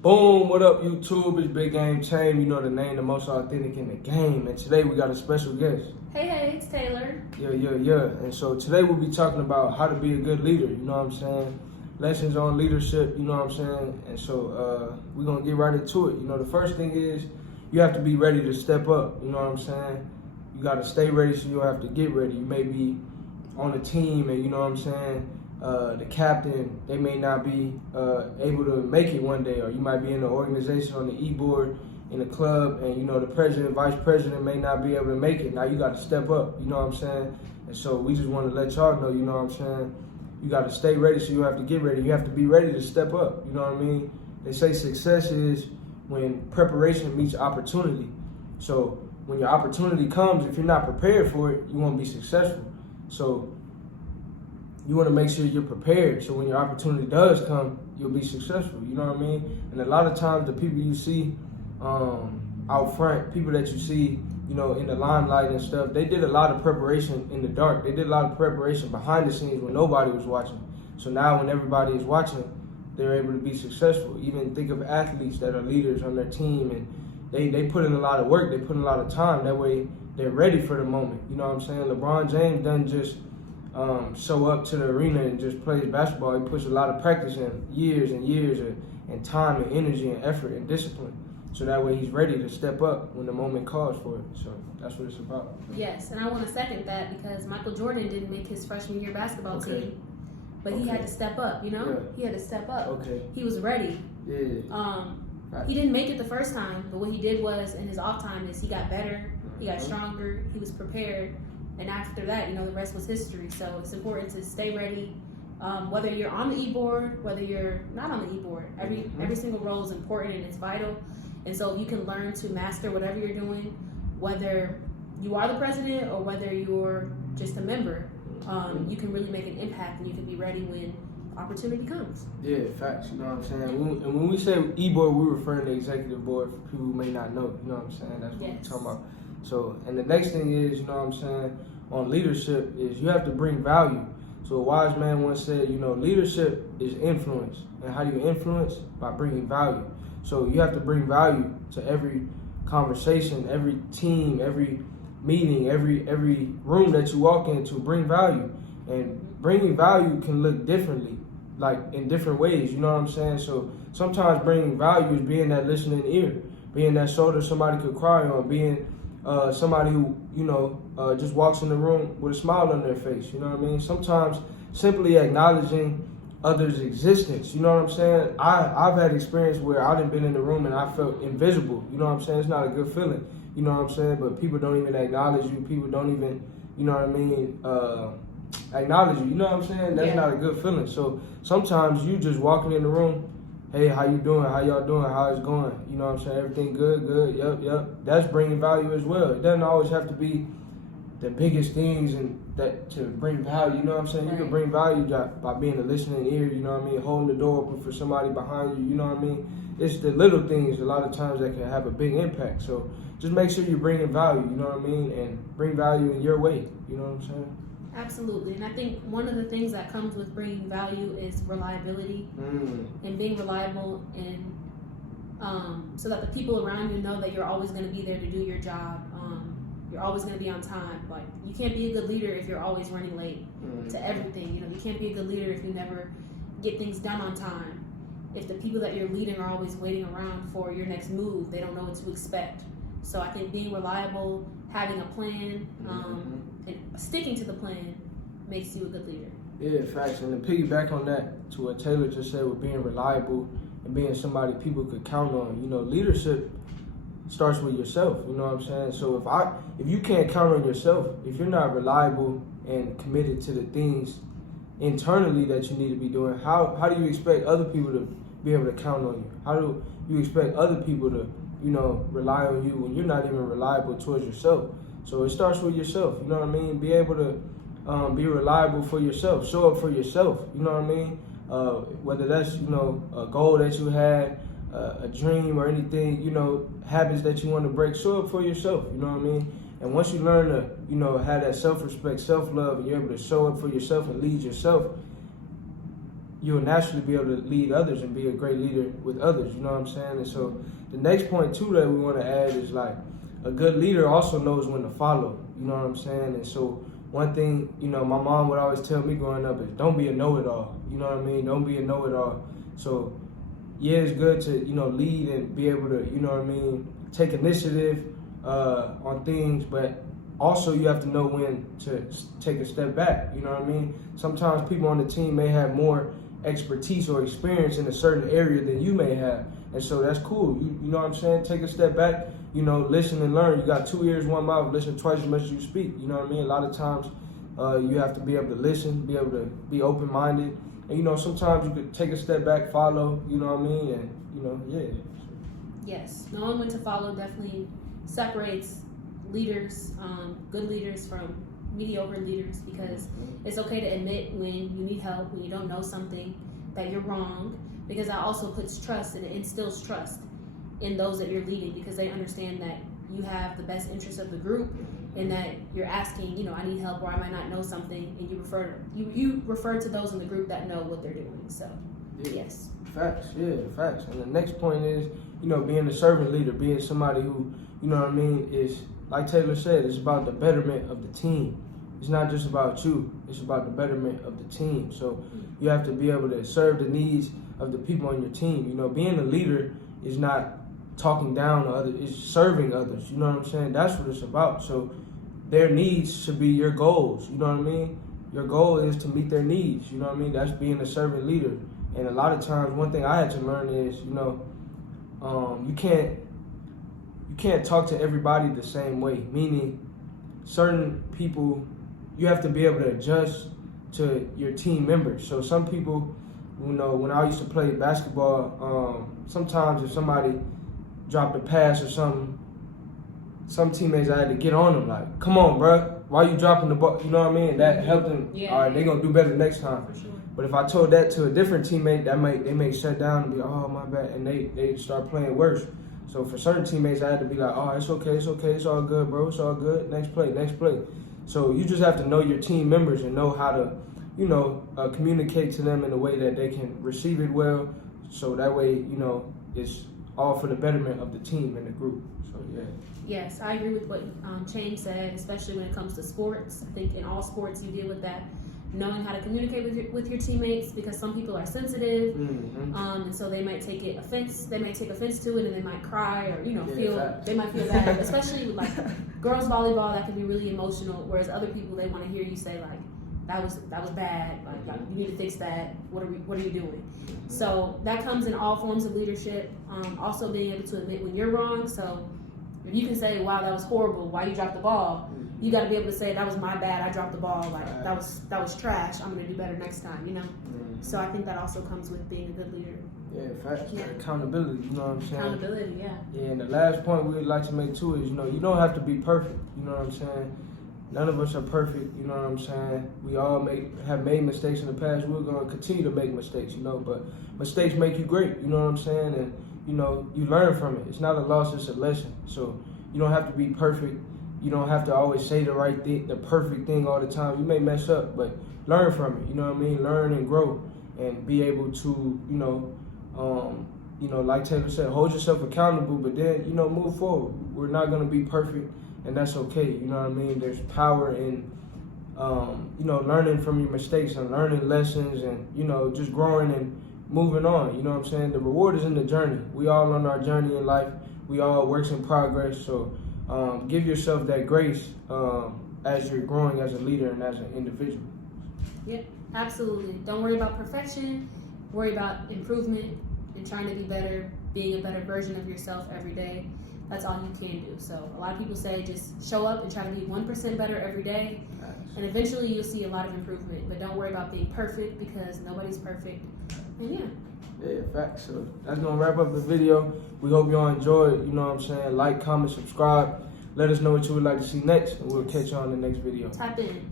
Boom, what up YouTube? It's BigGameCham, you know the name, the most authentic in the game. And today we got a special guest. Hey, it's Taylor. Yeah. And so today we'll be talking about how to be a good leader, you know what I'm saying? Lessons on leadership, you know what I'm saying? And so we're going to get right into it. You know, the first thing is you have to be ready to step up, you know what I'm saying? You got to stay ready so you don't have to get ready. You may be on a team and you know what I'm saying? The captain, they may not be able to make it one day, or you might be in the organization on the e-board in the club, and you know the president, vice president may not be able to make it. Now you got to step up, you know what I'm saying? And so we just want to let y'all know, you know what I'm saying? You got to stay ready so you don't have to get ready. You have to be ready to step up, you know what I mean? They say success is when preparation meets opportunity. So when your opportunity comes, if you're not prepared for it, you won't be successful. So you want to make sure you're prepared so when your opportunity does come, you'll be successful, you know what I mean? And a lot of times the people you see out front, people that you see, you know, in the limelight and stuff, they did a lot of preparation in the dark. They did a lot of preparation behind the scenes when nobody was watching. So now when everybody is watching, they're able to be successful. Even think of athletes that are leaders on their team, and they put in a lot of work, they put in a lot of time. That way they're ready for the moment, you know what I'm saying? LeBron James doesn't just show up to the arena and just plays basketball. He puts a lot of practice in, years and years and time and energy and effort and discipline. So that way he's ready to step up when the moment calls for it. So that's what it's about. Yes, and I want to second that because Michael Jordan didn't make his freshman year basketball team, but he had to step up, you know? Yeah. He had to step up. Okay. He was ready. Yeah. He didn't make it the first time, but what he did was in his off time is he got better, he got stronger, he was prepared. And after that, you know, the rest was history. So it's important to stay ready, whether you're on the e-board, whether you're not on the e-board. Every single role is important and it's vital. And so if you can learn to master whatever you're doing, whether you are the president or whether you're just a member, you can really make an impact and you can be ready when opportunity comes. Yeah, facts, you know what I'm saying? And when we say e-board, we're referring to executive board for people who may not know, you know what I'm saying? That's what we're talking about. So, and the next thing is, you know what I'm saying, on leadership is you have to bring value. So a wise man once said, you know, leadership is influence. And how do you influence? By bringing value. So you have to bring value to every conversation, every team, every meeting, every room that you walk into. Bring value. And bringing value can look differently, like in different ways, you know what I'm saying? So sometimes bringing value is being that listening ear, being that shoulder somebody could cry on, being somebody who, you know, just walks in the room with a smile on their face, you know what I mean? Sometimes simply acknowledging others' existence, you know what I'm saying? I've had experience where I've been in the room and I felt invisible, you know what I'm saying? It's not a good feeling, you know what I'm saying? But people don't even acknowledge you, people don't even, you know what I mean, acknowledge you, you know what I'm saying? That's not a good feeling. So sometimes you just walking in the room, hey, how you doing? How y'all doing? How it's going? You know what I'm saying? Everything good? Good? Yep. That's bringing value as well. It doesn't always have to be the biggest things and that to bring value. You know what I'm saying? You can bring value by being a listening ear, you know what I mean? Holding the door open for somebody behind you, you know what I mean? It's the little things a lot of times that can have a big impact. So just make sure you're bringing value, you know what I mean? And bring value in your way, you know what I'm saying? Absolutely, and I think one of the things that comes with bringing value is reliability and being reliable, and so that the people around you know that you're always going to be there to do your job. You're always going to be on time. Like, you can't be a good leader if you're always running late to everything. You know, you can't be a good leader if you never get things done on time. If the people that you're leading are always waiting around for your next move, they don't know what to expect. So I think being reliable, having a plan, and sticking to the plan makes you a good leader. Yeah, facts. And to piggyback on that, to what Taylor just said with being reliable and being somebody people could count on, you know, leadership starts with yourself, you know what I'm saying? So if you can't count on yourself, if you're not reliable and committed to the things internally that you need to be doing, how do you expect other people to be able to count on you? How do you expect other people to, you know, rely on you when you're not even reliable towards yourself? So it starts with yourself, you know what I mean? Be able to be reliable for yourself, show up for yourself, you know what I mean? Whether that's, you know, a goal that you had, a dream or anything, you know, habits that you want to break, show up for yourself, you know what I mean? And once you learn to, you know, have that self-respect, self-love, and you're able to show up for yourself and lead yourself, you'll naturally be able to lead others and be a great leader with others, you know what I'm saying? And so the next point too that we want to add is like a good leader also knows when to follow, you know what I'm saying? And so one thing, you know, my mom would always tell me growing up is don't be a know-it-all, you know what I mean? Don't be a know-it-all. So yeah, it's good to, you know, lead and be able to, you know what I mean, take initiative on things, but also you have to know when to take a step back, you know what I mean? Sometimes people on the team may have more expertise or experience in a certain area than you may have, and so that's cool. You know what I'm saying? Take a step back, you know, listen and learn. You got 2 ears, 1 mouth, listen twice as much as you speak, you know what I mean? A lot of times you have to be able to listen, be able to be open-minded, and you know, sometimes you could take a step back, follow, you know what I mean? And you know, yeah. Yes, knowing when to follow definitely separates leaders, good leaders from mediocre leaders, because it's okay to admit when you need help, when you don't know something, that you're wrong, because that also puts trust and it instills trust in those that you're leading, because they understand that you have the best interest of the group and that you're asking, you know, I need help or I might not know something, and you refer to those in the group that know what they're doing. So yes. Facts. And the next point is, you know, being a servant leader, being somebody who, you know what I mean, is, like Taylor said, it's about the betterment of the team. It's not just about you, it's about the betterment of the team. So you have to be able to serve the needs of the people on your team. You know, being a leader is not talking down to others, it's serving others, you know what I'm saying? That's what it's about. So their needs should be your goals, you know what I mean? Your goal is to meet their needs, you know what I mean? That's being a servant leader. And a lot of times, one thing I had to learn is, you know, you can't talk to everybody the same way. Meaning, certain people, you have to be able to adjust to your team members. So some people, you know, when I used to play basketball, sometimes if somebody dropped a pass or something, some teammates, I had to get on them like, come on, bro, why you dropping the ball? You know what I mean? That helped them. Yeah. All right, they're gonna do better next time. For sure. But if I told that to a different teammate, they may shut down and be, oh, my bad, and they start playing worse. So for certain teammates, I had to be like, oh, it's okay, it's all good, bro, it's all good, next play. So you just have to know your team members and know how to, you know, communicate to them in a way that they can receive it well, so that way, you know, it's all for the betterment of the team and the group. So, yeah. Yes, I agree with what Cham said, especially when it comes to sports. I think in all sports you deal with that, knowing how to communicate with your teammates, because some people are sensitive, and so they might take offense to it, and they might cry, or they might feel bad, especially with like girls volleyball. That can be really emotional, whereas other people, they want to hear you say like, that was bad, like you need to fix that, what are you doing? So that comes in all forms of leadership. Also being able to admit when you're wrong. So if you can say, wow, that was horrible, why you dropped the ball, you got to be able to say, that was my bad, I dropped the ball, like that was trash, I'm going to do better next time, you know? So I think that also comes with being a good leader. Yeah, facts. Yeah. Accountability, you know what I'm saying? Accountability, yeah. Yeah, and the last point we'd like to make too is, you know, you don't have to be perfect, you know what I'm saying? None of us are perfect, you know what I'm saying? We all have made mistakes in the past. We're going to continue to make mistakes, you know, but mistakes make you great, you know what I'm saying? And, you know, you learn from it. It's not a loss, it's a lesson. So you don't have to be perfect. You don't have to always say the right thing, the perfect thing all the time. You may mess up, but learn from it, you know what I mean? Learn and grow and be able to, you know, like Taylor said, hold yourself accountable, but then, you know, move forward. We're not going to be perfect, and that's okay, you know what I mean? There's power in, you know, learning from your mistakes and learning lessons and, you know, just growing and moving on, you know what I'm saying? The reward is in the journey. We all on our journey in life. We all works in progress, so give yourself that grace as you're growing as a leader and as an individual. Yep, absolutely. Don't worry about perfection. Worry about improvement and trying to be better, being a better version of yourself every day. That's all you can do. So a lot of people say just show up and try to be 1% better every day, and eventually you'll see a lot of improvement. But don't worry about being perfect, because nobody's perfect. And yeah, facts. So that's gonna wrap up the video. We hope y'all enjoyed. You know what I'm saying? Like, comment, subscribe. Let us know what you would like to see next, and we'll catch you on the next video. Tap in.